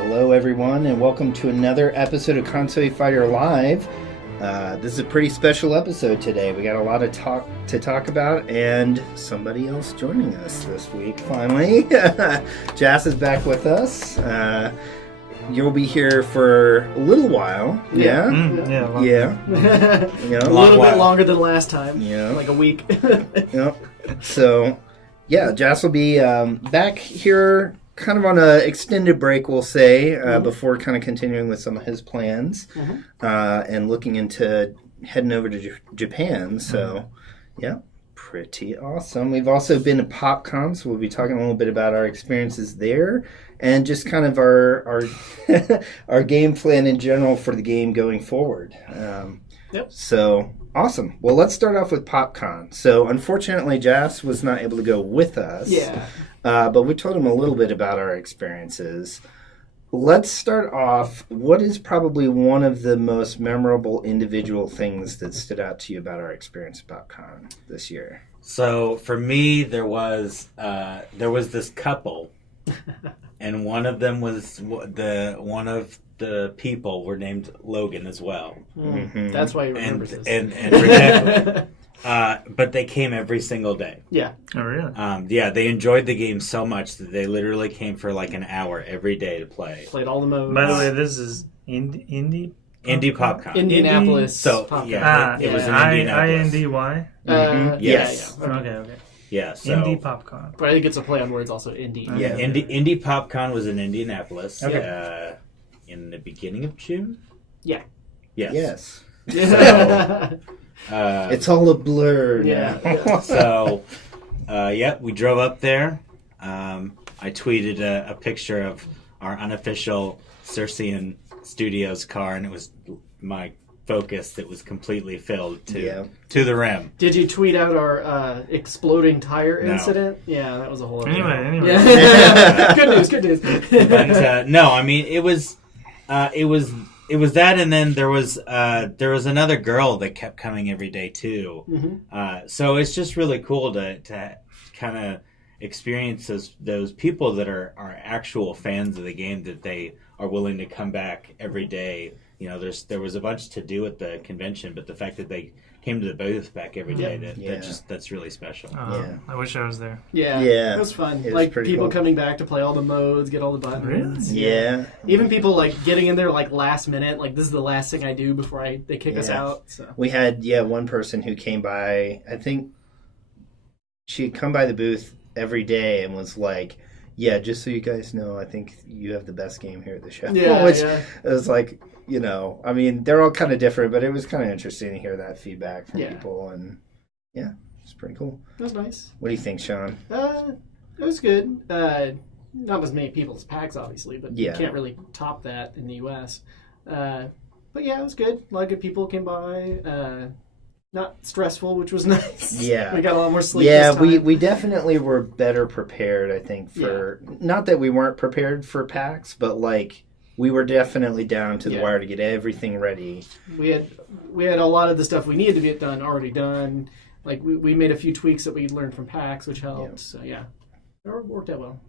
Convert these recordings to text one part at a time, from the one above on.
Hello, everyone, and welcome to another episode of Konsui Fighter Live. This is a pretty special episode today. We got a lot of to talk about, and somebody else joining us this week, finally. Jas is back with us. You'll be here for a little while. Yeah? A little bit longer than last time. Yeah. Like a week. Yep. So, yeah, Jas will be back here kind of on an extended break, we'll say, before kind of continuing with some of his plans and looking into heading over to Japan. So, yeah, pretty awesome. We've also been to PopCon, so we'll be talking a little bit about our experiences there and just kind of our our game plan in general for the game going forward. So, awesome. Well, let's start off with PopCon. So, unfortunately, Jas was not able to go with us. Yeah. But we told him a little bit about our experiences. Let's start off. What is probably one of the most memorable individual things that stood out to you about our experience at PopCon this year? So for me, there was this couple, and one of them was one of the people were named Logan as well. Mm-hmm. That's why you remember this. And but they came every single day. Yeah. Oh, really? Yeah, they enjoyed the game so much that they literally came for like an hour every day to play. Played all the modes. By the way, this is Indy PopCon. Indianapolis. So, PopCon. yeah, it was in Indianapolis. INDY? Yes. Yeah. Okay. Yeah, so... Indy PopCon. But I think it's a play on words also, Indy. Yeah, Indy PopCon was in Indianapolis in the beginning of June? Yeah. Yes. So, it's all a blur now. Yeah. So, we drove up there. I tweeted a picture of our unofficial Circean Studios car, and it was my Focus that was completely filled to the rim. Did you tweet out our exploding tire No. incident? Yeah, that was a whole other Anyway. Yeah. Good news. But no, I mean it was that, and then there was another girl that kept coming every day too. Mm-hmm. So it's just really cool to kind of experience those people that are actual fans of the game, that they are willing to come back every day. You know, there was a bunch to do at the convention, but the fact that they came to the booth back every day, that's really special. I wish I was there. Yeah. It was fun. It was like pretty people cool. coming back to play all the modes, get all the buttons. Really? Yeah. Even people like getting in there like last minute, like this is the last thing I do before they kick us out. So. We had one person who came by. I think she'd come by the booth every day and was like, "Yeah, just so you guys know, I think you have the best game here at the show." It was like, I mean, they're all kind of different, but it was kind of interesting to hear that feedback from people, and it's pretty cool. That was nice. What do you think, Sean? It was good. Not as many people as PAX, obviously, but you can't really top that in the U.S. But yeah, it was good. A lot of good people came by. Not stressful, which was nice. Yeah. We got a lot more sleep Yeah, this time. we definitely were better prepared, I think, for... Not that we weren't prepared for PAX, but, like, we were definitely down to the wire to get everything ready. We had a lot of the stuff we needed to get done already done. Like, we made a few tweaks that we learned from PAX, which helped. Yeah. So, yeah. It worked out well.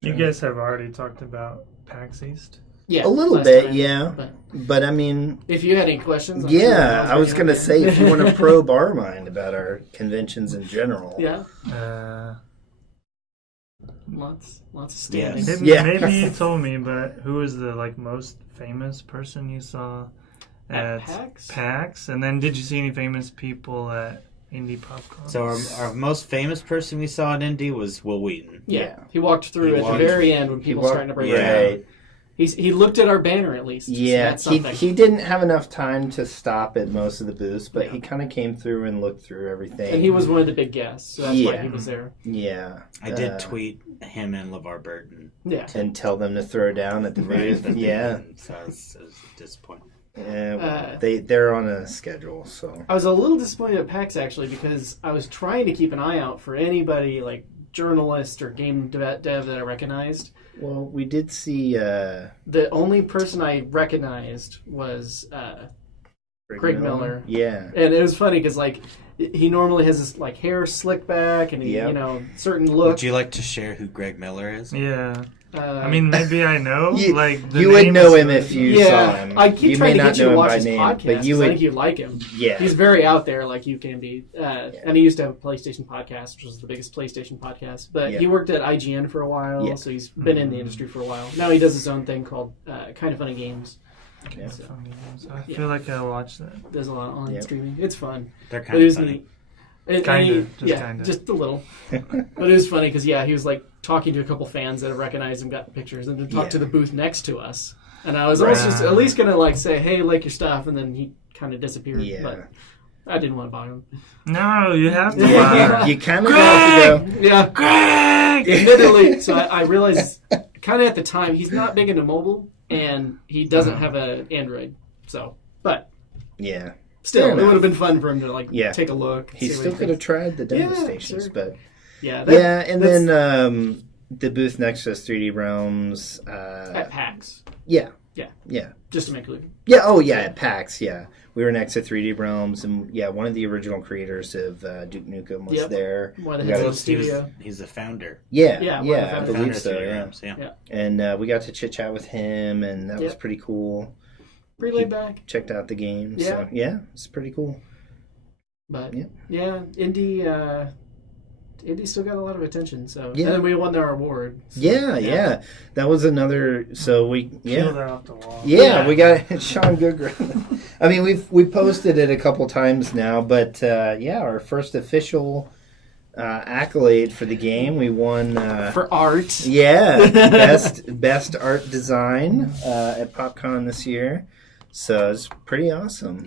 You guys have already talked about PAX East? Yeah, a little bit, but I mean, if you had any questions, I was going to say, if you want to probe our mind about our conventions in general, lots of standing. Maybe you told me, but who was the most famous person you saw at PAX? And then did you see any famous people at Indy PopCon? So our most famous person we saw at Indy was Will Wheaton. Yeah. He walked through at the very end when people started to break it down. He looked at our banner at least. Yeah, he didn't have enough time to stop at most of the booths, but he kind of came through and looked through everything. And he was one of the big guests, so that's why he was there. Yeah. I did tweet him and LeVar Burton. Yeah. And tell them to throw down at the booth. So I was disappointed. Yeah, they're on a schedule, so... I was a little disappointed at PAX, actually, because I was trying to keep an eye out for anybody, like, journalist or game dev that I recognized. Well, we did see... The only person I recognized was Greg Miller. Yeah. And it was funny because, like, he normally has this, like, hair slicked back and, he, certain look. Would you like to share who Greg Miller is? Yeah. I mean, maybe I know. You would know him if you saw him. I keep trying to get you to watch his podcast, but I think you'd like him. Yeah. He's very out there, like you can be. And he used to have a PlayStation podcast, which was the biggest PlayStation podcast. But he worked at IGN for a while, so he's been in the industry for a while. Now he does his own thing called Kind of Funny Games. Yeah. So, I feel like I watched that. There's a lot of online streaming. It's fun. They're kind of funny. Just a little. But it was funny because, he was like talking to a couple fans that have recognized him, got pictures, and then talked to the booth next to us. And I was almost just at least going to like say, hey, like your stuff, and then he kind of disappeared. Yeah. But I didn't want to buy him. No, you have to buy him. You kind of have to go. Yeah. Greg! Admittedly, so I realized kind of at the time, he's not big into mobile, and he doesn't have an Android. So, but. Yeah. Still, it would have been fun for him to take a look. He still could have tried the demo stations, but and then the booth next to us, 3D Realms at PAX. Yeah. Just to make clear. Yeah. At PAX. Yeah, we were next to 3D Realms, and one of the original creators of Duke Nukem was there. One of the heads of the studio. He's the founder. I believe so. Yeah. And we got to chit chat with him, and that was pretty cool. Pretty laid back. Checked out the game. So, it's pretty cool. But, Indy still got a lot of attention. So, and then we won our award. So, that was another. So we peeled her off the wall. We got Sean Goodgren. I mean, we posted it a couple times now, but our first official accolade for the game. We won for art. Best art design at PopCon this year. So it's pretty awesome.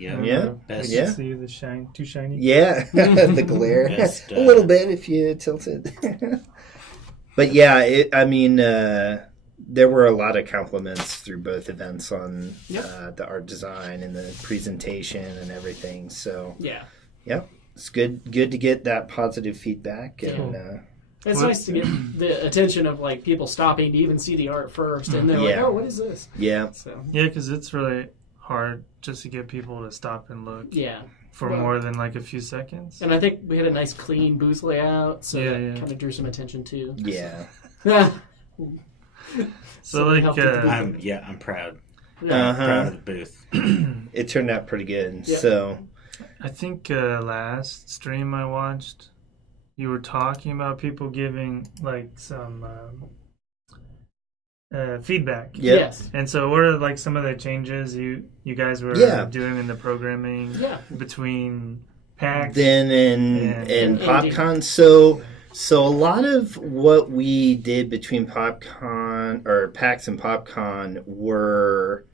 Best. See the shine, too shiny. The glare, a little bit if you tilt it. But there were a lot of compliments through both events on the art design and the presentation and everything. So it's good to get that positive feedback. And it's nice to get the attention of like people stopping to even see the art first, and they're like, "Oh, what is this?" Because it's really hard just to get people to stop and look. For more than like a few seconds. And I think we had a nice clean booth layout, so that kind of drew some attention too. So like, I'm proud. Yeah. Proud of the booth. It turned out pretty good. So I think last stream I watched, you were talking about people giving like some feedback. Yes. And so what are like some of the changes you guys were doing in the programming between PAX then and PopCon? So a lot of what we did between PopCon or PAX and PopCon were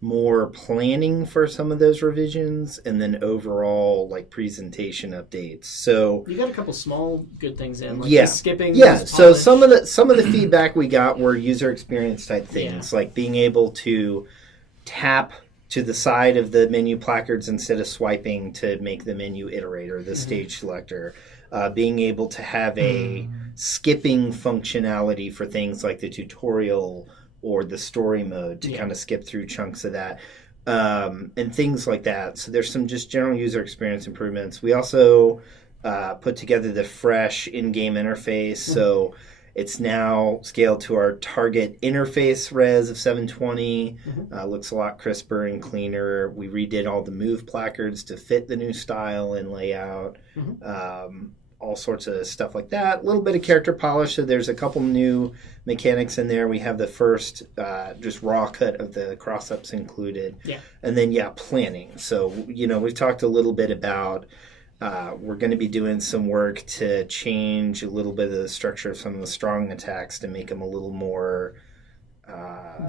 more planning for some of those revisions and then overall like presentation updates. So you got a couple small good things in, like the skipping. So some of the feedback we got were user experience type things, like being able to tap to the side of the menu placards instead of swiping to make the menu iterator, the stage selector. Being able to have a skipping functionality for things like the tutorial or the story mode to kind of skip through chunks of that, and things like that. So there's some just general user experience improvements. We also put together the fresh in-game interface. So it's now scaled to our target interface res of 720. Looks a lot crisper and cleaner. We redid all the move placards to fit the new style and layout. All sorts of stuff like that. A little bit of character polish. So there's a couple new mechanics in there. We have the first just raw cut of the cross-ups included. And then, planning. So, we've talked a little bit about we're going to be doing some work to change a little bit of the structure of some of the strong attacks to make them a little more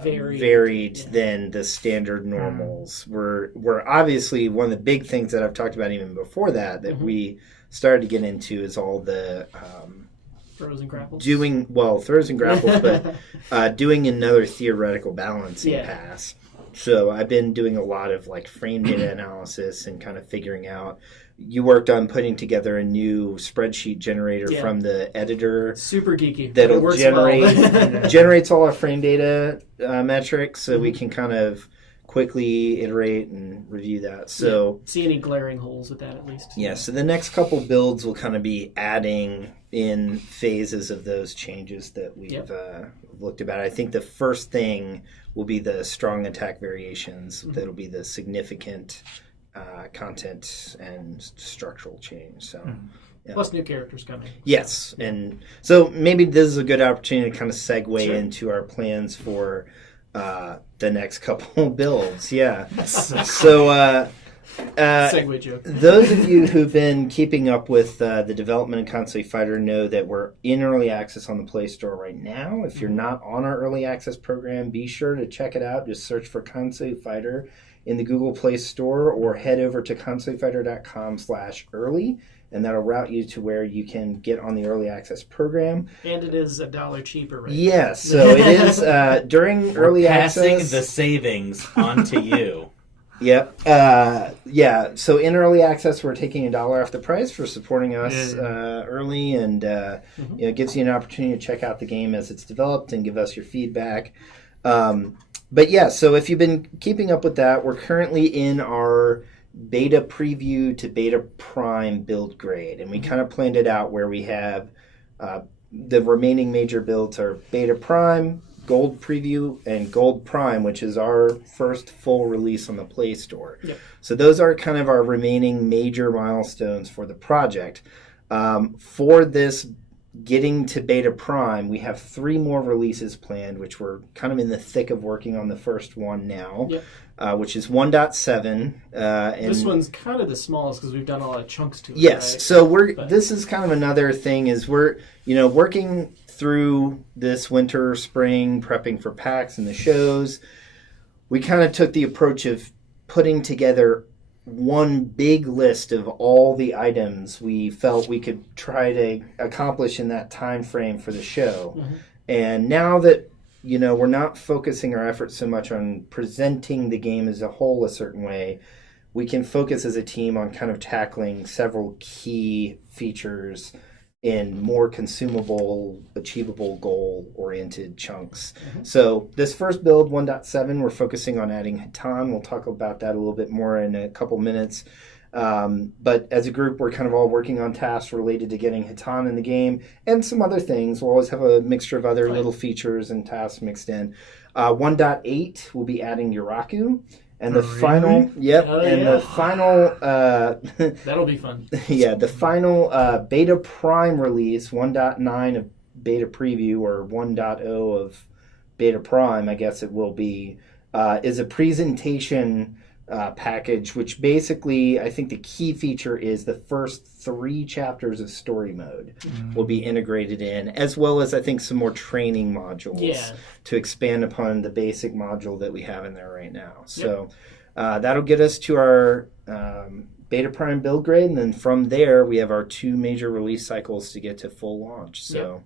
varied than the standard normals. We're obviously one of the big things that I've talked about even before that we started to get into is all the throws and grapples. Throws and grapples, but doing another theoretical balancing pass. So I've been doing a lot of like frame data analysis and kind of figuring out. You worked on putting together a new spreadsheet generator from the editor. Super geeky. That'll generates all our frame data metrics, so we can kind of quickly iterate and review that. So see any glaring holes with that at least. Yeah, so the next couple builds will kind of be adding in phases of those changes that we've looked about. I think the first thing will be the strong attack variations. That'll be the significant content and structural change. So. Yeah. Plus new characters coming. Yes, and so maybe this is a good opportunity to kind of segue into our plans for the next couple builds. Yeah. So segue joke. Those of you who've been keeping up with the development of Konsui Fighter know that we're in early access on the Play Store right now. If you're not on our early access program, be sure to check it out. Just search for Konsui Fighter in the Google Play Store or head over to konsuifighter.com/early. And that'll route you to where you can get on the early access program. And it is $1 cheaper, right? Yes, so it is during early passing access. The savings on to you. Yep. So in early access, we're taking $1 off the price for supporting us early, and it gives you an opportunity to check out the game as it's developed and give us your feedback. But yeah, so if you've been keeping up with that, we're currently in our beta preview to beta prime build grade, and we kind of planned it out where we have the remaining major builds are beta prime, gold preview, and gold prime, which is our first full release on the Play Store. Yep. So those are kind of our remaining major milestones for the project. For this getting to beta prime, we have 3 more releases planned, which we're kind of in the thick of working on the first one now. Yep. Which is 1.7. And this one's kind of the smallest because we've done a lot of chunks to it. Yes, right? so this is kind of another thing is we're working through this winter, spring, prepping for PAX and the shows. We kind of took the approach of putting together one big list of all the items we felt we could try to accomplish in that time frame for the show. Mm-hmm. And now that we're not focusing our efforts so much on presenting the game as a whole a certain way, we can focus as a team on kind of tackling several key features in more consumable, achievable, goal-oriented chunks. Mm-hmm. So this first build, 1.7, we're focusing on adding Hitan. We'll talk about that a little bit more in a couple minutes. But as a group, we're kind of all working on tasks related to getting Hitan in the game and some other things. We'll always have a mixture of other little features and tasks mixed in. 1.8, we'll be adding Yuraku. And the final, the final... that'll be fun. Yeah, the final beta prime release, 1.9 of beta preview, or 1.0 of beta prime, I guess it will be, is a presentation package, which basically, I think the key feature is the first 3 chapters of story mode will be integrated in, as well as I think some more training modules to expand upon the basic module that we have in there right now. So that'll get us to our beta prime build grade, and then from there we have our 2 major release cycles to get to full launch. So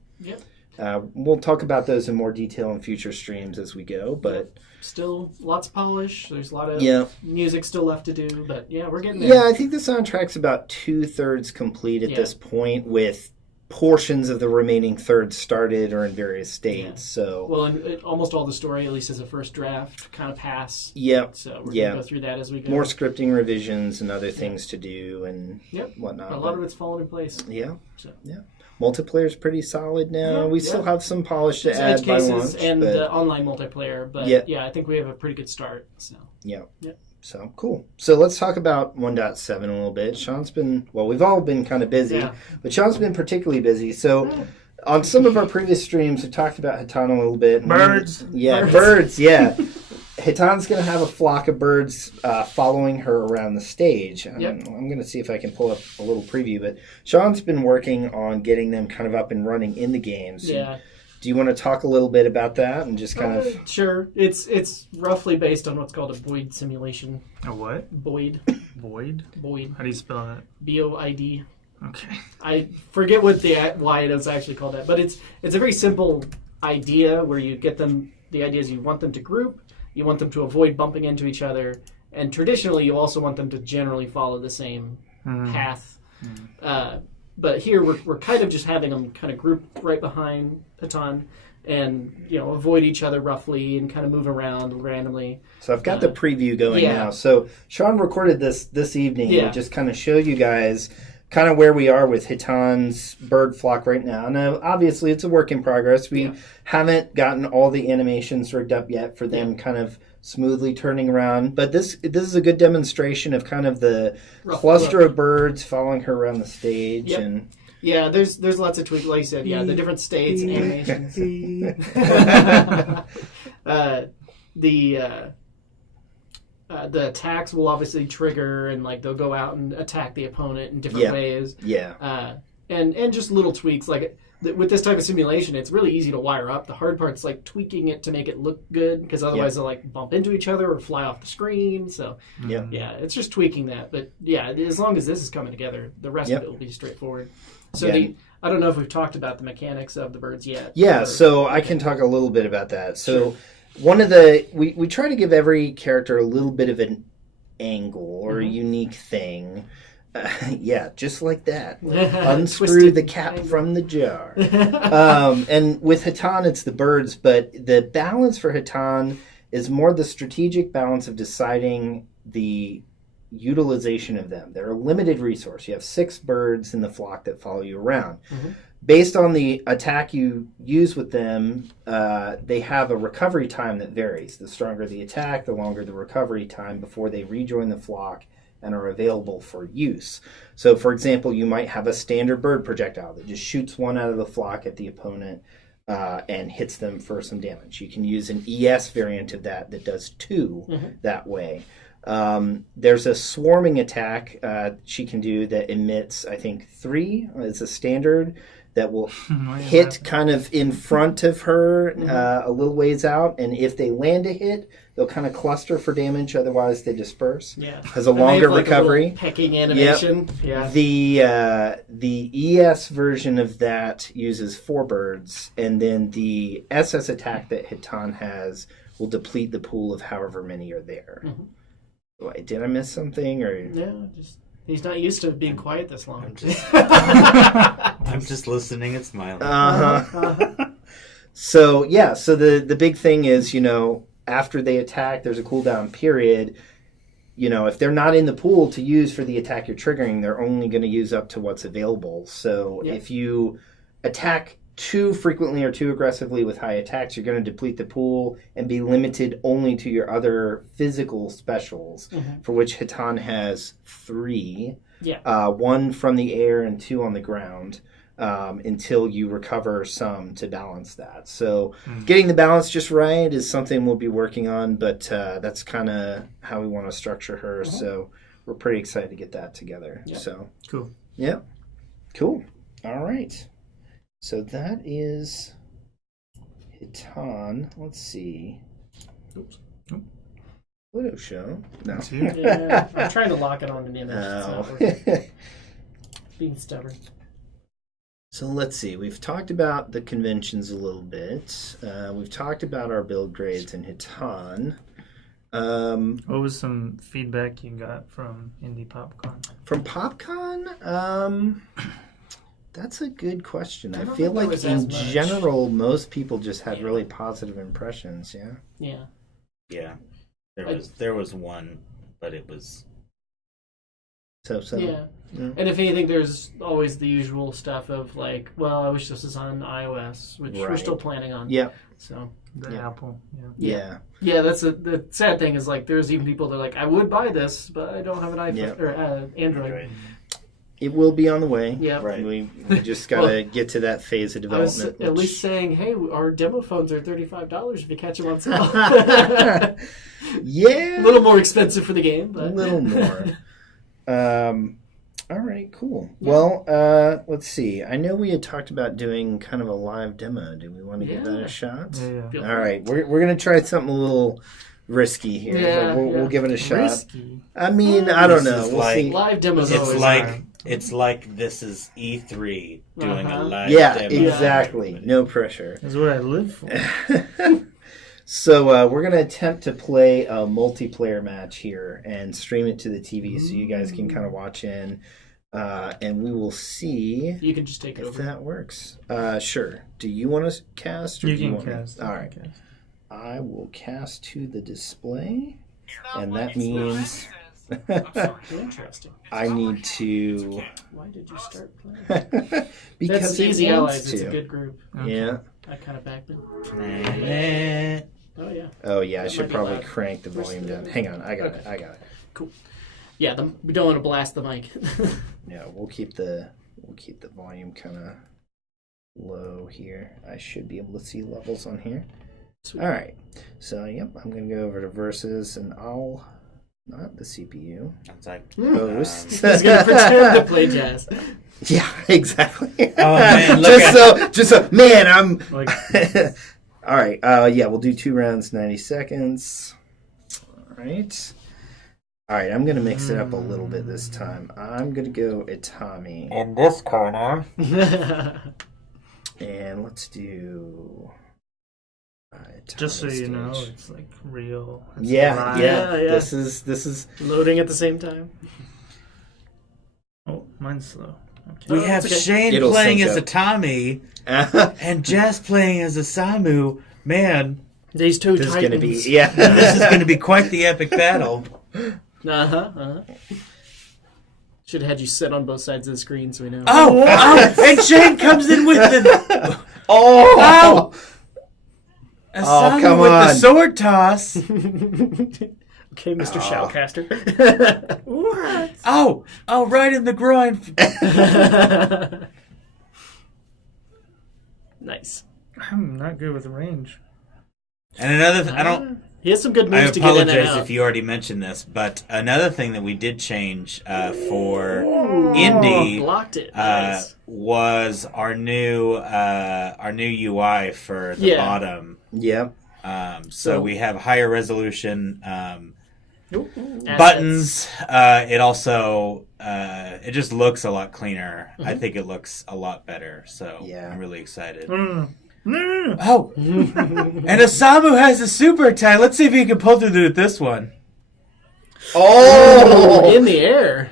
we'll talk about those in more detail in future streams as we go, but still lots of polish. There's a lot of music still left to do, but we're getting there. Yeah, I think the soundtrack's about 2/3 complete at this point, with portions of the remaining third started or in various states. Yeah. So and almost all the story, at least as a first draft, kind of pass. Yep. So we're going to go through that as we go. More scripting revisions and other things to do and whatnot. But a lot of it's fallen in place. Yeah. So. Yeah. Multiplayer's pretty solid now. We still have some polish to add by launch. And online multiplayer, but I think we have a pretty good start. So So cool. So let's talk about 1.7 a little bit. Sean's been we've all been kind of busy, but Sean's been particularly busy. So on some of our previous streams, we talked about Hitan a little bit. Birds. Birds. Yeah. Hitan's going to have a flock of birds following her around the stage. I'm going to see if I can pull up a little preview, but Sean's been working on getting them kind of up and running in the games. Yeah. Do you want to talk a little bit about that and just kind of... Sure. It's roughly based on what's called a Boyd simulation. A what? Boyd. Boyd? Boyd. How do you spell that? B-O-I-D. Okay. I forget why it was actually called that, but it's a very simple idea where you get them... The idea is you want them to group, you want them to avoid bumping into each other, and traditionally you also want them to generally follow the same path. but here we're kind of just having them kind of group right behind Hatan, and avoid each other roughly and kind of move around randomly. So I've got the preview going now. So Sean recorded this evening to just kind of show you guys kind of where we are with Hatan's bird flock right now. Now, obviously, it's a work in progress. We haven't gotten all the animations rigged up yet for them kind of smoothly turning around. But this is a good demonstration of kind of the cluster of birds following her around the stage. Yep. And yeah, there's lots of tweaks. Like you said, the different states, animations. The attacks will obviously trigger, and like they'll go out and attack the opponent in different ways. Yeah. And just little tweaks. Like with this type of simulation, it's really easy to wire up. The hard part's like tweaking it to make it look good, because otherwise they'll like bump into each other or fly off the screen. So it's just tweaking that. But as long as this is coming together, the rest of it will be straightforward. So I don't know if we've talked about the mechanics of the birds yet. Yeah, so I can talk a little bit about that. So one of the we try to give every character a little bit of an angle or a unique thing. Just like that. Unscrew the cap from the jar. And with Hatan, it's the birds, but the balance for Hatan is more the strategic balance of deciding the utilization of them. They're a limited resource. You have 6 birds in the flock that follow you around. Based on the attack you use with them, they have a recovery time that varies. The stronger the attack, the longer the recovery time before they rejoin the flock and are available for use. So, for example, you might have a standard bird projectile that just shoots one out of the flock at the opponent and hits them for some damage. You can use an ES variant of that does 2 that way. There's a swarming attack she can do that emits, I think, 3. It's a standard that will hit kind of in front of her a little ways out, and if they land a hit, they'll kind of cluster for damage. Otherwise, they disperse. Has a longer recovery. Pecking animation. The ES version of that uses 4 birds, and then the SS attack that Hatan has will deplete the pool of however many are there. Wait, did I miss something? Or no, just he's not used to being quiet this long. I'm just listening and smiling. So the big thing is, after they attack, there's a cooldown period. If they're not in the pool to use for the attack you're triggering, they're only going to use up to what's available. So if you attack too frequently or too aggressively with high attacks, you're going to deplete the pool and be limited only to your other physical specials, for which Hatan has 3. 1 from the air and 2 on the ground, until you recover some to balance that. So getting the balance just right is something we'll be working on, but that's kind of how we want to structure her. So we're pretty excited to get that together. So cool. Yeah. Cool. All right. So that is Hatan. Let's see. Oops. Photo show. No. I'm trying to lock it on the image. It's being stubborn. So let's see. We've talked about the conventions a little bit. We've talked about our build grades in Hatan. What was some feedback you got from Indy PopCon? From PopCon? That's a good question. I feel like in general, most people just had really positive impressions. Yeah. There was one, but it was so. Yeah. And if anything, there's always the usual stuff of like, well, I wish this was on iOS, which we're still planning on. So the Apple. Yeah. That's the sad thing is like there's even people that are like, I would buy this, but I don't have an iPhone or Android. It will be on the way. Yeah. Right. We just got to get to that phase of development. I was at least saying, hey, our demo phones are $35 if you catch them on sale. Yeah. A little more expensive for the game. But. A little more. All right, cool. Yeah. Well, let's see. I know we had talked about doing kind of a live demo. Do we want to give that a shot? Yeah. All right. We're going to try something a little risky here. Yeah, we'll give it a shot. Risky? I mean, I don't know. We'll see. Live demos It's like this is E3 doing a live demo. Yeah, exactly. No pressure. That's what I live for. So we're going to attempt to play a multiplayer match here and stream it to the TV so you guys can kind of watch in. And we will see. You can just take if over. That works. Sure. Do you want to cast? Or You do you can want cast. Me? All right. I will cast to the display, and that means Interesting. I need to. Why did you start playing? Because That's Easy it Allies. wants to. It's a good group. Okay. Yeah. I kind of backed them. Oh yeah. Oh yeah. I That should might be probably loud. crank the volume down. Hang on. I got it. Cool. Yeah, we don't want to blast the mic. Yeah. We'll keep the volume kind of low here. I should be able to see levels on here. Sweet. All right. So yep. I'm gonna go over to versus, and I'll. Not the CPU. It's like Host. He's gonna pretend to play jazz. Yeah, exactly. Oh man, just so, man, I'm Like, all right. Yeah, we'll do 2 rounds, 90 seconds. All right. I'm gonna mix it up a little bit this time. I'm gonna go Itami, in this corner. and let's do. just so Itami you know, stage. it's like real. It's Yeah. live. Yeah. This is. Loading at the same time. Oh, mine's slow. Okay. We have okay. Shane It'll playing sync as a up. Tommy and Jess playing as a Samu. Man, These two This is titans. gonna be yeah. this is going to be quite the epic battle. Should have had you sit on both sides of the screen so we know. Oh, and Shane comes in with the Oh! a Oh, Samu come with the on. sword toss. Okay, Mr. Shoutcaster. What? Oh, right in the groin. Nice. I'm not good with range. And another, I don't. He has some good I moves to get in and apologize out. if you already mentioned this, but another thing that we did change for Indy blocked it. Nice. was our new UI for the bottom. Yep. So we have higher resolution Assets. buttons. It also it just looks a lot cleaner. I think it looks a lot better. So Yeah. I'm really excited. Mm. Oh, and Osamu has a super attack. Let's see if he can pull through with this one. Oh! In the air.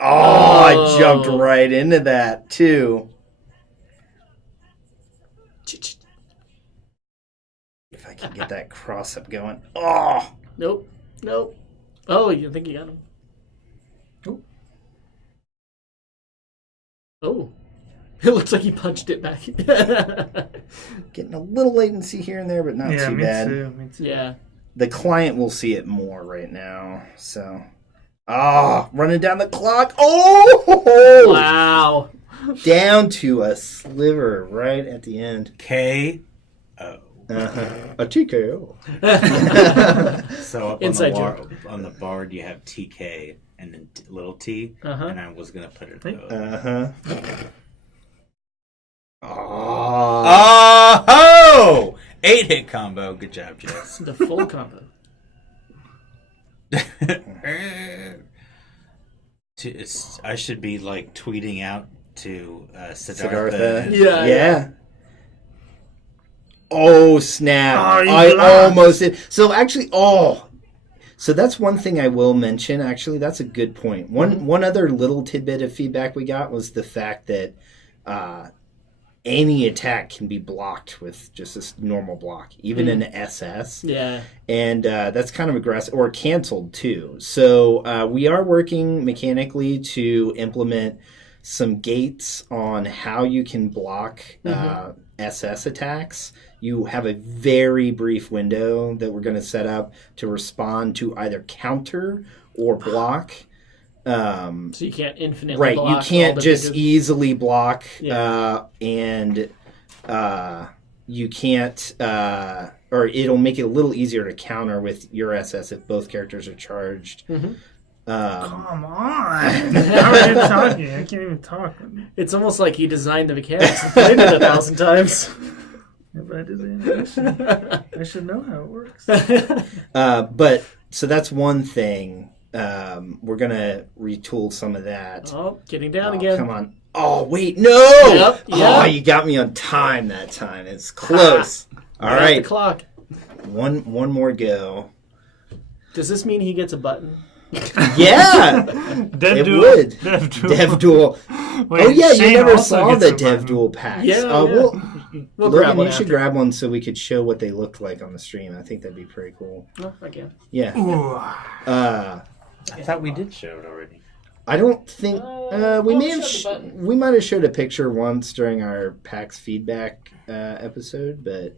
Oh, I jumped right into that too. If I can get that cross up going. Oh! Nope. Oh, you think you got him? Oh. It looks like he punched it back. Getting a little latency here and there, but not too bad. Me too. Yeah. The client will see it more right now. So. Running down the clock. Oh! Wow. Down to a sliver right at the end. K.O. A TKO. So up Inside on the board you have TK and then little t, and I was gonna put it. Oh! 8-hit combo. Good job, Jess. The full combo. I should be like tweeting out to Siddhartha. Yeah. Oh, snap. Oh, you I blocked. almost did. So actually, so that's one thing I will mention. Actually, that's a good point. One other little tidbit of feedback we got was the fact that any attack can be blocked with just this normal block, even an SS. Yeah. And that's kind of aggressive, or canceled too. So we are working mechanically to implement some gates on how you can block SS attacks. You have a very brief window that we're going to set up to respond to either counter or block. So you can't infinitely Right, block you can't all the just ninjas. easily block, Yeah. and you can't, or it'll make it a little easier to counter with your SS if both characters are charged. Come on. How are you talking? I can't even talk. It's almost like he designed the mechanics and played it 1,000 times. If I did the animation, I should know how it works. But so that's one thing. We're gonna retool some of that. Oh, getting down again. Come on. Oh wait, no! Yep. Oh, you got me on time that time. It's close. All Right at right, the clock. one more go. Does this mean he gets a button? Yeah, Dev it Duel. would. Dev Duel. Wait, Wait, yeah, Shane you never also saw gets the a Dev button. Duel packs. Yeah, We'll grab Logan, one you should after. grab one so we could show what they looked like on the stream. I think that'd be pretty cool. No, I can. Yeah. Ooh. I thought we did show it already. I don't think we may have. showed the button. We might have showed a picture once during our PAX feedback episode, but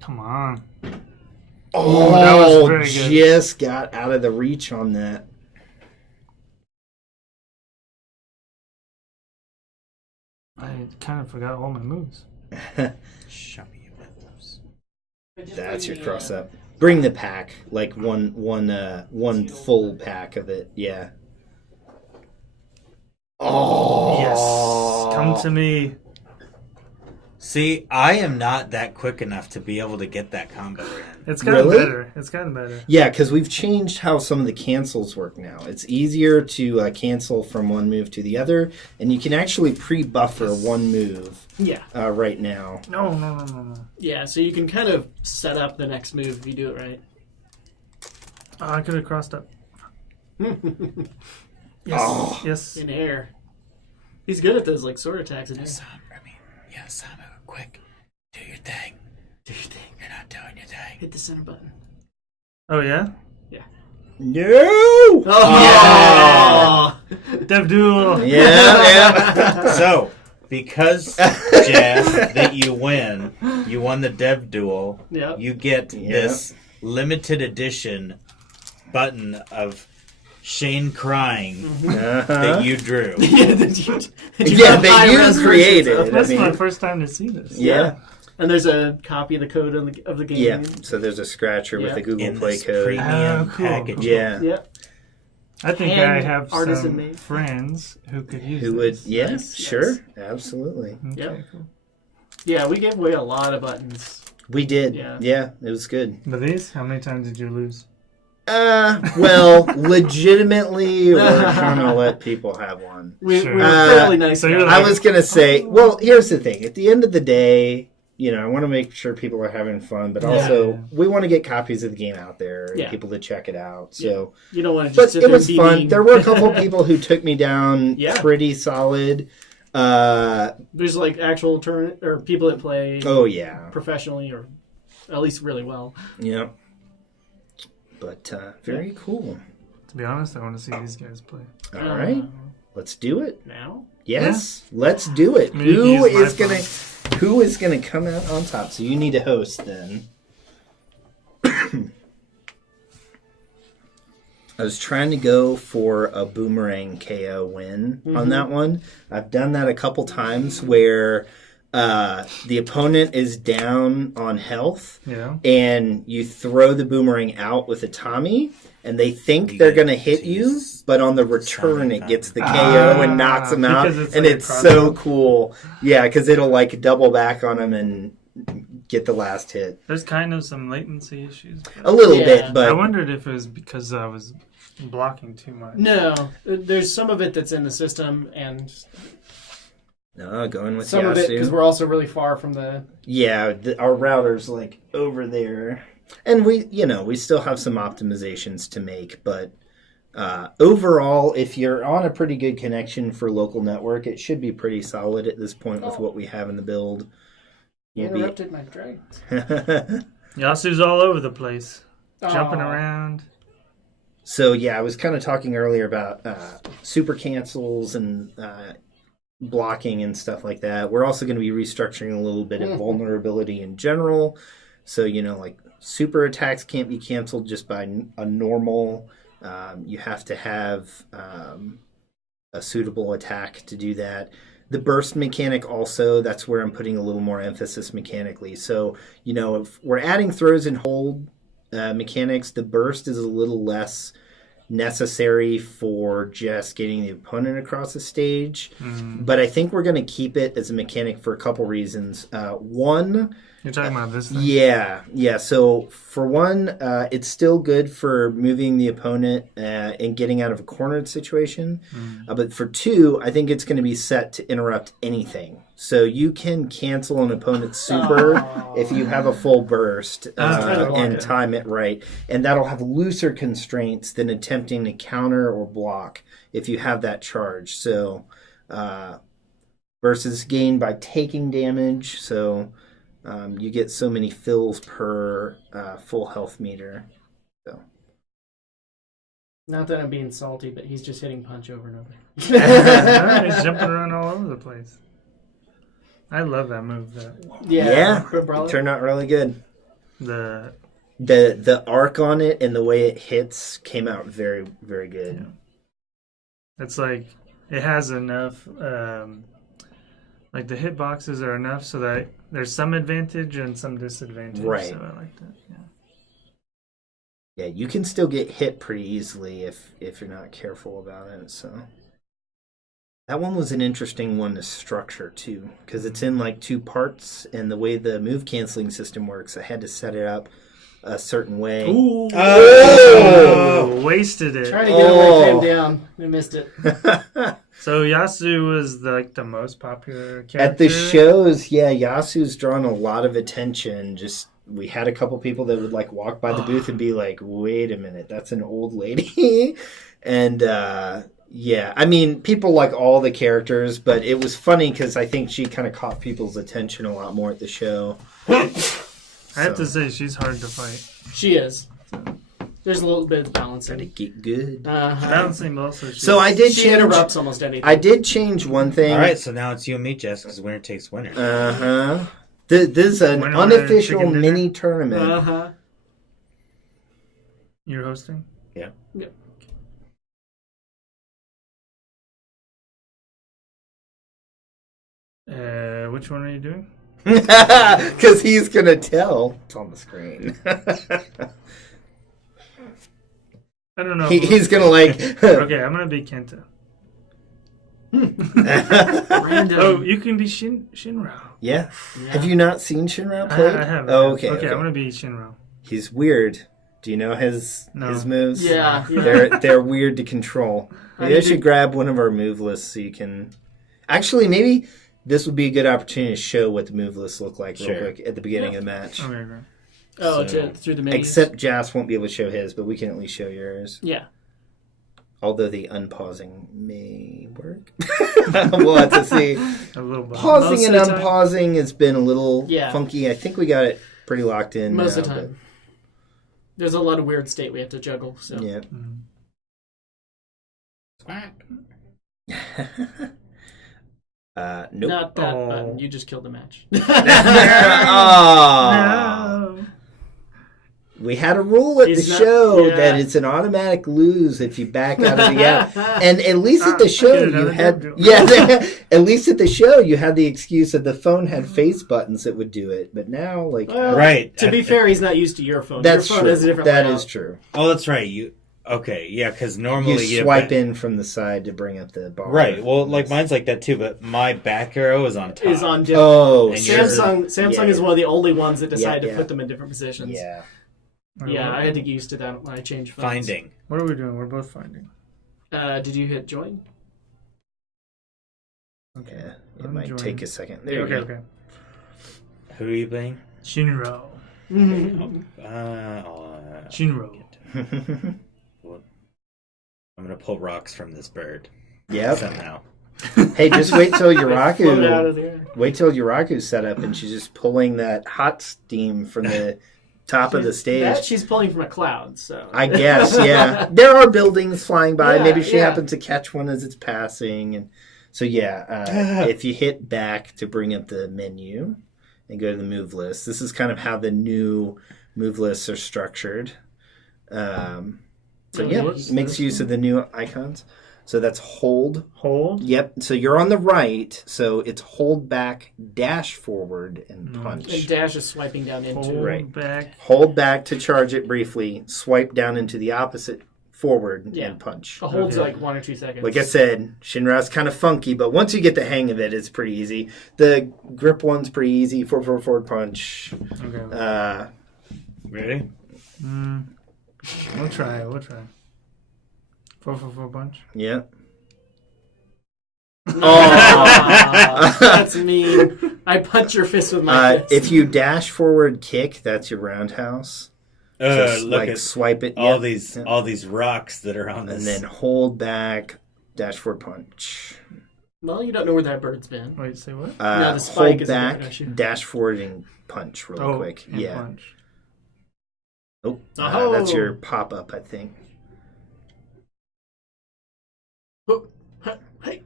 Come on. oh, that was very good. just got out of the reach on that. I kind of forgot all my moves. Show me your moves. That's your cross up. Bring the pack, like one full pack of it. Yeah. Oh Yes. Come to me. See, I am not that quick enough to be able to get that combo in. It's gotten Really? better. It's gotten better. Yeah, because we've changed how some of the cancels work now. It's easier to cancel from one move to the other, and you can actually pre-buffer one move Yeah. right now. No. Yeah, so you can kind of set up the next move if you do it right. Oh, I could have crossed up. Yes. Oh. Yes. In air. He's good at those like sword attacks in air. Samu, quick. Do your thing. Do your thing. You're not doing your thing. Hit the center button. Oh, yeah? No! Oh! Dev Duel. Yeah. So, because, Jeff, that you won the Dev Duel, Yep. you get Yep. this limited edition button of Shane crying that you drew. Yeah, that you created. That's I mean, my first time to see this. yeah. And there's a copy of the code of the game. Yeah. So there's a scratcher with Yeah. the Google In Play this code. premium cool. package. Yeah. Yep. I think Hand I have artisan some made. friends who could use Who would? this. Yeah. Nice, Sure. nice. Absolutely. Okay, Yep. cool. Yeah, we gave away a lot of buttons. We did. Yeah. Yeah. It was good. But these, how many times did you lose? Well, legitimately, we're trying to let people have one. Sure. We're fairly nice. so you're about I it. was going to say, well, here's the thing. At the end of the day, I want to make sure people are having fun, but also Yeah. we want to get copies of the game out there and Yeah. people to check it out. So, You don't want to but just sit it there was and be fun. mean. There were a couple of people who took me down Yeah. pretty solid. There's like actual tournament or people that play Oh, yeah. professionally or at least really well. Yeah. But very cool. To be honest, I want to see these guys play. All right. Let's do it. Now? Yes, let's do it. Maybe use my Who is gonna come out on top? So you need to host then. I was trying to go for a boomerang KO win on that one. I've done that a couple times where the opponent is down on health, Yeah. and you throw the boomerang out with a Tommy, and they think they're going to hit you, but on the return it gets the KO and knocks them out, because it's and like a it's cross so up. cool. Yeah, because it'll like double back on them and get the last hit. There's kind of some latency issues. A little Yeah. bit, I but wondered if it was because I was blocking too much. No. There's some of it that's in the system and no, going with some of it Yasu. because we're also really far from the... Yeah, our router's like over there. And we still have some optimizations to make, but overall, if you're on a pretty good connection for local network, it should be pretty solid at this point with what we have in the build. You You'll be- interrupted my dragons. Yasu's all over the place, jumping Aw. around. So yeah, I was kind of talking earlier about super cancels and blocking and stuff like that. We're also going to be restructuring a little bit of vulnerability in general. So like super attacks can't be canceled just by a normal. You have to have a suitable attack to do that. The burst mechanic also, that's where I'm putting a little more emphasis mechanically. So, if we're adding throws and hold mechanics, the burst is a little less necessary for just getting the opponent across the stage. But I think we're going to keep it as a mechanic for a couple reasons. One, You're talking about this thing? yeah. So for one, it's still good for moving the opponent and getting out of a cornered situation. But for two, I think it's going to be set to interrupt anything. So you can cancel an opponent's super if you have a full burst and time it right. And that'll have looser constraints than attempting to counter or block if you have that charge. So versus gain by taking damage. So you get so many fills per full health meter. So. Not that I'm being salty, but he's just hitting punch over and over. He's jumping around all over the place. I love that move. Yeah. It turned out really good. The arc on it and the way it hits came out very, very good. Yeah. It's like it has enough. Like the hitboxes are enough so that there's some advantage and some disadvantage. Right. So I like that. Yeah. Yeah, you can still get hit pretty easily if you're not careful about it. So that one was an interesting one to structure too, because it's in like 2 parts, and the way the move canceling system works, I had to set it up a certain way. Ooh. Oh, wasted it. Trying to get away from down. I missed it. So Yasu was the most popular character? At the shows, yeah, Yasu's drawn a lot of attention. Just we had a couple people that would like walk by the booth and be like, wait a minute, that's an old lady. And yeah, I mean, people like all the characters, but it was funny because I think she kind of caught people's attention a lot more at the show. I have to say, she's hard to fight. She is. There's a little bit of balancing. Gotta get good. Balancing also. So I did she change. Interrupts almost anything. I did change one thing. All right, so now it's you and me, Jess, because winner takes winner. This is an unofficial mini tournament. You're hosting? Yeah. Yep. Which one are you doing? Because he's gonna tell. It's on the screen. I don't know. He's gonna like. Okay, I'm gonna be Kenta. Random. Oh, you can be Shinrao. Yeah. Have you not seen Shinrao play? I have. Oh, okay. Okay, I'm gonna be Shinrao. He's weird. Do you know his moves? Yeah. They're weird to control. Maybe I should grab one of our move lists so you can. Actually, maybe this would be a good opportunity to show what the move lists look like real quick at the beginning of the match. Okay. Oh, through the menus? Except Jas won't be able to show his, but we can at least show yours. Yeah. Although the unpausing may work. We'll have to see. A little bit. Pausing and unpausing has been a little Yeah. funky. I think we got it pretty locked in Most now, of the time. There's a lot of weird state we have to juggle. So. Yeah. Nope. Not that button. You just killed the match. Oh. No. We had a rule at the show that it's an automatic lose if you back out of the app. And at least at the show you had at least at the show you had the excuse that the phone had face buttons that would do it. But now right. To be fair, he's not used to your phone. That's your phone true. Has a different that layout. is true. Oh, that's right. Because normally you swipe in from the side to bring up the bar. Right. Well, mine's like that too, but my back arrow is on top. Is on different. Oh, Samsung is one of the only ones that decided to put them in different positions. Yeah. Yeah, I had to get used to that when I changed phones. Finding. What are we doing? We're both finding. Did you hit join? Okay. Yeah, it might take a second. There you go. Who are you playing? Shinrao. Shinrao. I'm gonna pull rocks from this bird. Yep. Somehow. Hey, just wait till Yuraku's set up and she's just pulling that hot steam from the top of the stage. That she's pulling from a cloud, so I guess, yeah. There are buildings flying by. Maybe she happens to catch one as it's passing, and so if you hit back to bring up the menu and go to the move list, this is kind of how the new move lists are structured. Makes use of the new icons. So that's hold. Hold? Yep. So you're on the right. So it's hold back, dash forward, and punch. And dash is swiping down into. Hold back. Hold back to charge it briefly. Swipe down into the opposite forward and punch. A hold's like 1 or 2 seconds. Like I said, Shinra's kind of funky, but once you get the hang of it, it's pretty easy. The grip one's pretty easy. Forward punch. Okay. Ready? We'll try. 4 punch. Yeah. Oh! That's mean. I punch your fist with my fist. If you dash forward kick, that's your roundhouse. Just look at swipe it. All these rocks that are on this. And then hold back, dash forward punch. Well, you don't know where that bird's been. Wait, say what? No, the spike hold is back, issue. dash forward, and punch really quick. And Yeah. punch. That's your pop up, I think. Hey.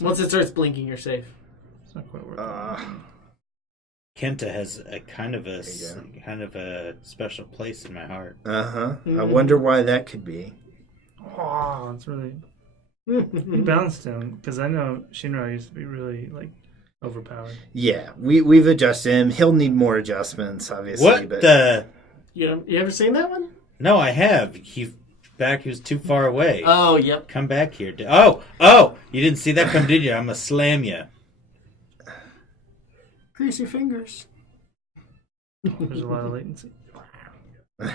Once it starts blinking, you're safe. It's not quite working. Kenta has a kind of a special place in my heart. I wonder why that could be. Oh, it's really. He bounced him because I know Shinra used to be really overpowered. Yeah, we've adjusted him. He'll need more adjustments, obviously. What but... the? You ever seen that one? No, I have. He was too far away. Oh, yep. Come back here. Oh! You didn't see that come, did you? I'm gonna slam you. Grease your fingers. There's a lot of latency. I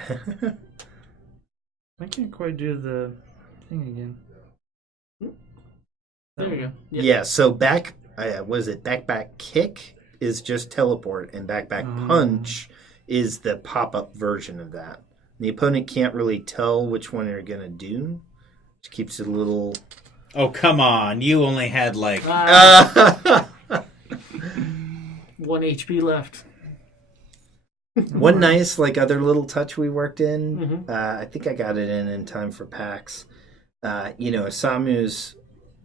can't quite do the thing again. There you go. Yep. Yeah, so back kick is just teleport, and back punch is the pop-up version of that. The opponent can't really tell which one they're going to do, which keeps it a little... Oh, come on. You only had 1 HP left. One nice other little touch we worked in, I think I got it in time for PAX. Samu's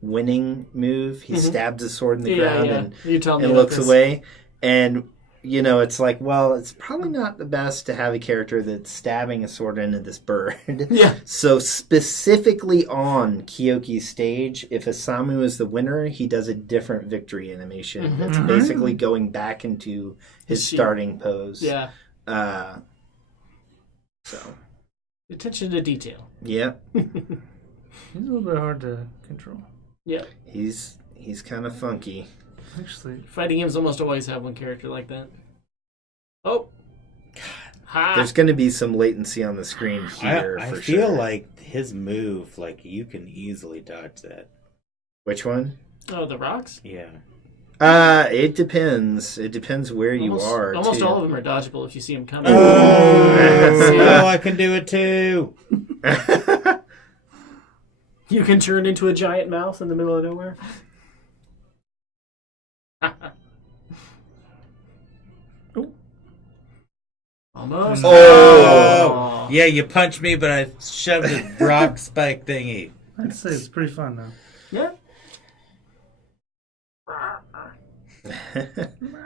winning move, he stabs his sword in the ground and looks away. And, it's it's probably not the best to have a character that's stabbing a sword into this bird. Yeah. So specifically on Kyoki's stage, if Isamu is the winner, he does a different victory animation. That's basically going back into his starting pose. Yeah. So. Attention to detail. Yeah. He's a little bit hard to control. Yeah. He's kind of funky. Actually, fighting games almost always have one character like that. Oh. God. There's going to be some latency on the screen here. I feel like his move, you can easily dodge that. Which one? Oh, the rocks? Yeah. It depends. It depends where you are. Almost too. all of them are dodgeable if you see them coming. Oh, I can do it too. You can turn into a giant mouse in the middle of nowhere. Almost. Oh! Yeah, you punched me, but I shoved a rock spike thingy. I'd say it's pretty fun, though. Yeah.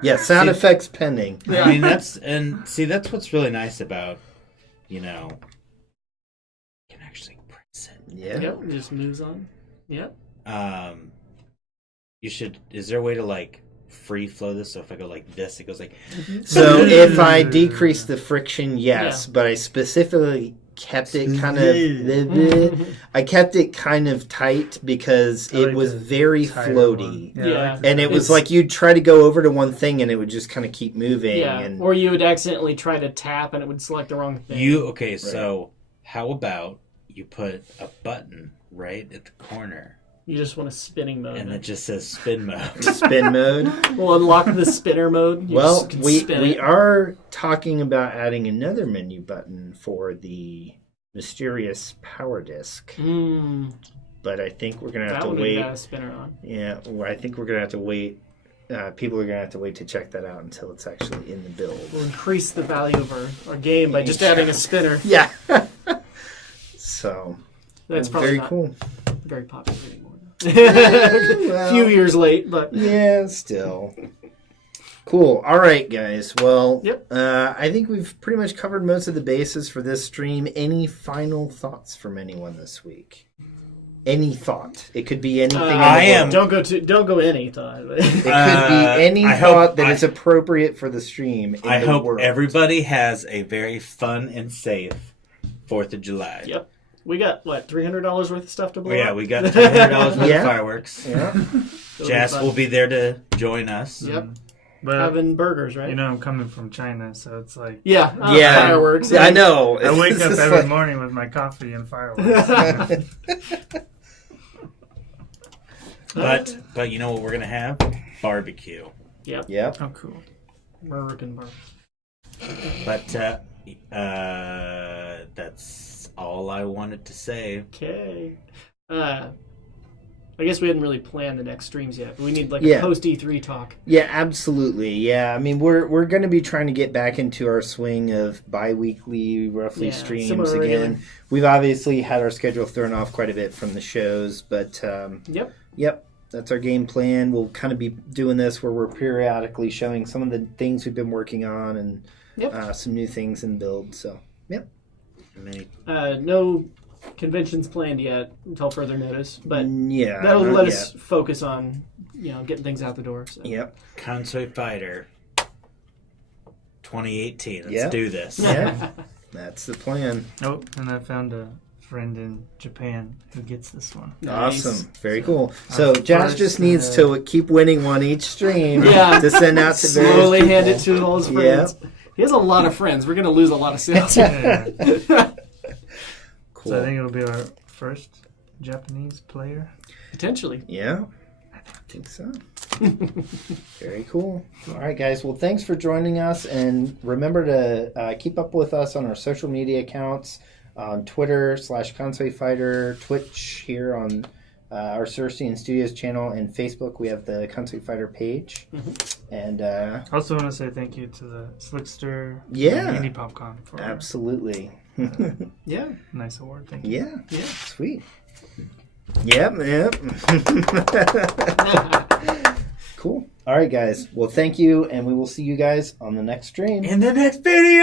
Yeah, sound effects pending. Yeah. I mean, that's what's really nice about, you can actually press it. Yeah. Yep, it just moves on. Yep. Is there a way to free flow this? So if I go like this, it goes like. So if I decrease the friction, yes, but I specifically kept it kind of. I kept it kind of tight because it was very floaty. Yeah. And it was you'd try to go over to one thing and it would just kind of keep moving. Yeah. Or you would accidentally try to tap and it would select the wrong thing. So how about you put a button right at the corner? You just want a spinning mode. And it just says spin mode. Spin mode? We'll unlock the spinner mode. We are talking about adding another menu button for the mysterious power disc. But I think we're going to have to wait. Got a spinner on. Yeah, I think we're going to have to wait. People are going to have to wait to check that out until it's actually in the build. We'll increase the value of our game by just adding a spinner. Yeah. So, that's probably very cool. Very popular anymore. A few years late, but yeah, still cool. All right, guys. Well, yep. I think we've pretty much covered most of the bases for this stream. Any final thoughts from anyone this week? Any thought? It could be anything. Don't go any thought. It could be any thought that is appropriate for the stream. I hope everybody has a very fun and safe 4th of July. Yep. We got, $300 worth of stuff to blow Yeah, up? we got $300 worth of fireworks. Yeah. Jess will be there to join us. Yep. But having burgers, right? I'm coming from China, so it's yeah, fireworks. I know. I wake up every morning with my coffee and fireworks. But you know what we're gonna have? Barbecue. Yep. Oh, cool. American bar. But that's all I wanted to say. Okay. I guess we hadn't really planned the next streams yet, but we need a post E3 talk. Yeah, absolutely. Yeah, I mean we're going to be trying to get back into our swing of bi-weekly roughly streams again. Regular. We've obviously had our schedule thrown off quite a bit from the shows, but Yep. That's our game plan. We'll kind of be doing this where we're periodically showing some of the things we've been working on and some new things in build. So, no conventions planned yet until further notice, but yeah, that'll let us focus on getting things out the door. So. Yep. Konsui Fighter 2018. Let's do this. Yeah, that's the plan. Oh, and I found a friend in Japan who gets this one. Nice. Awesome. Very cool. So Josh just needs to keep winning one each stream to send out to various slowly people. hand it to all his friends. Yep. He has a lot of friends. We're going to lose a lot of sales. Cool. So I think it'll be our first Japanese player. Potentially. Yeah, I think so. Very cool. All right, guys. Well, thanks for joining us. And remember to keep up with us on our social media accounts on Twitter /Konsui Fighter, Twitch here on our Cersei and Studios channel, and Facebook. We have the Konsui Fighter page. Mm-hmm. And I also want to say thank you to the Slickster and Indy PopCon for absolutely. Nice award. Thank you. Yeah. Sweet. Yep. Cool. All right, guys. Well, thank you, and we will see you guys on the next stream. In the next video!